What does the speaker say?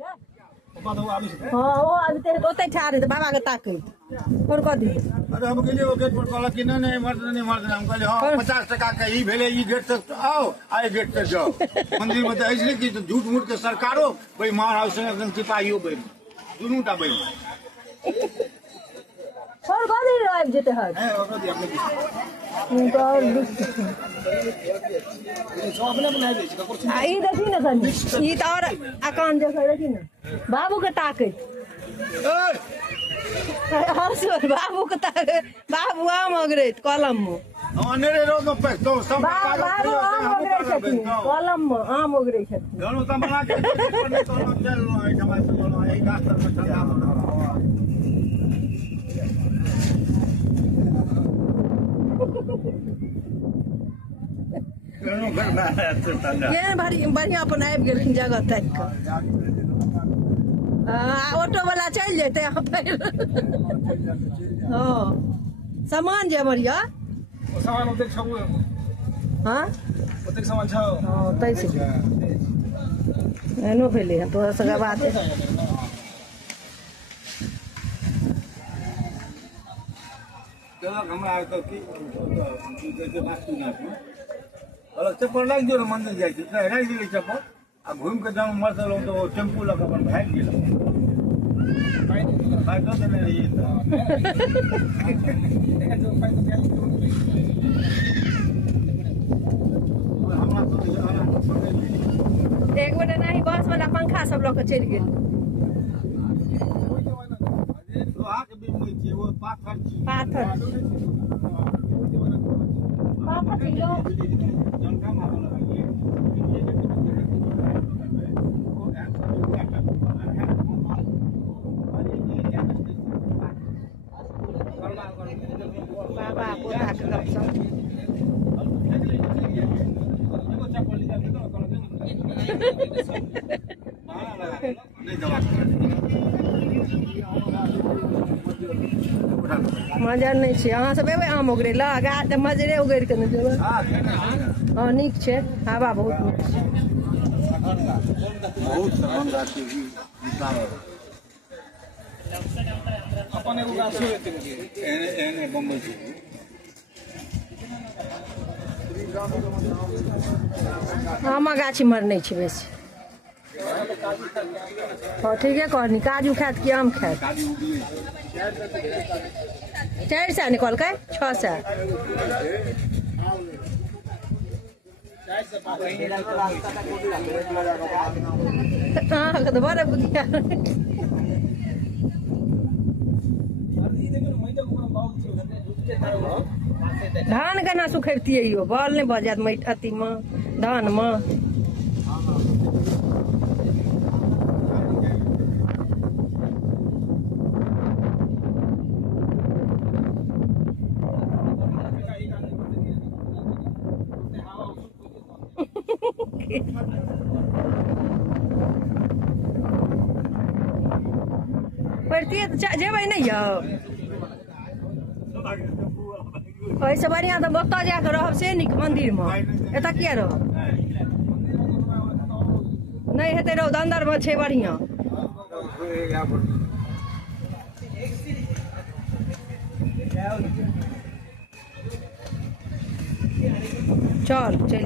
हाँ वो अभी तेरे ओते ठाड़ है बाबा के ताकत और कह दी अरे हम गेलिए वो गेट पर कहला कि नहीं मर्द हम कहले हां 50 टका का ई भेले ई गेट तक आओ आए गेट तक जाओ मंदिर में तो ऐसे कि झूठ मूठ के सरकारो बेईमान हाउस में एकदम सिपाहियो बेईमान दोनों टा बेईमान और गाड़ी ड्राइव जेते है और कह दिया अपने तो और आई देखी ना सनी ई तो और अकान देखै देखी ना बाबू के ताकत बाबू के ताकत बाबू आम अग्रेत कलम में अनेरे रोड में पे तो सब बाबू आम अग्रे छथिन कलम में आम अग्रे छथिन घणो त बना के पढ़ने तो चल रहा है समाज से बोलो यही गाछ पर चला ये बढ़िया अपन आबि गेलखिन जगह तक ऑटो वाला चल जेते हाँ सामान जे बढ़िया सामान ओतेक छौ हाँ ओतेक सामान छौ हाँ तैसे एनो भेले हैं तोरा सगा बात है चलो हमरा तो की जैसे वास्तु ना अलग चप्पल लाग जो मंदिर जाय छै राख दिले चप्पल आ घूम के जाऊं मरल तो टेम्पू लगा अपन भाग गेल भाई तो देने रही एक बेटा नहीं बस वाला पंखा सब लोग चल गेल लोहा के भी मोई छै वो पाथर पाथर किलो जनका मारल बाबा पोता के गपशप मजा नहीं छै अहाँ सब एबै आम उगरे ला गाछ मजरे उगरि के ने जेबै हाँ नीक छै हवा बहुत नीक छै बहुत महंगा छै अपन एगो गाछो एते एने एने बम्बई छै आमा गाछी मर नहीं छै बेसी हाँ ठीके कहनी काजू खात कि आम खात 400 निकलकै 600 हाँ तो बड़े बुझिया धान केना सुखेबतियै यो बल नहीं भऽ जायत माटि अथी में धान में पढ़तियै तो जेबै नहीं यौ ऐसे बढ़िया तो ओतऽ जाके रहब से नीक मंदिर में एतऽ किया रहब नहीं हेतै रौद अंदर में छै बढ़िया चल चल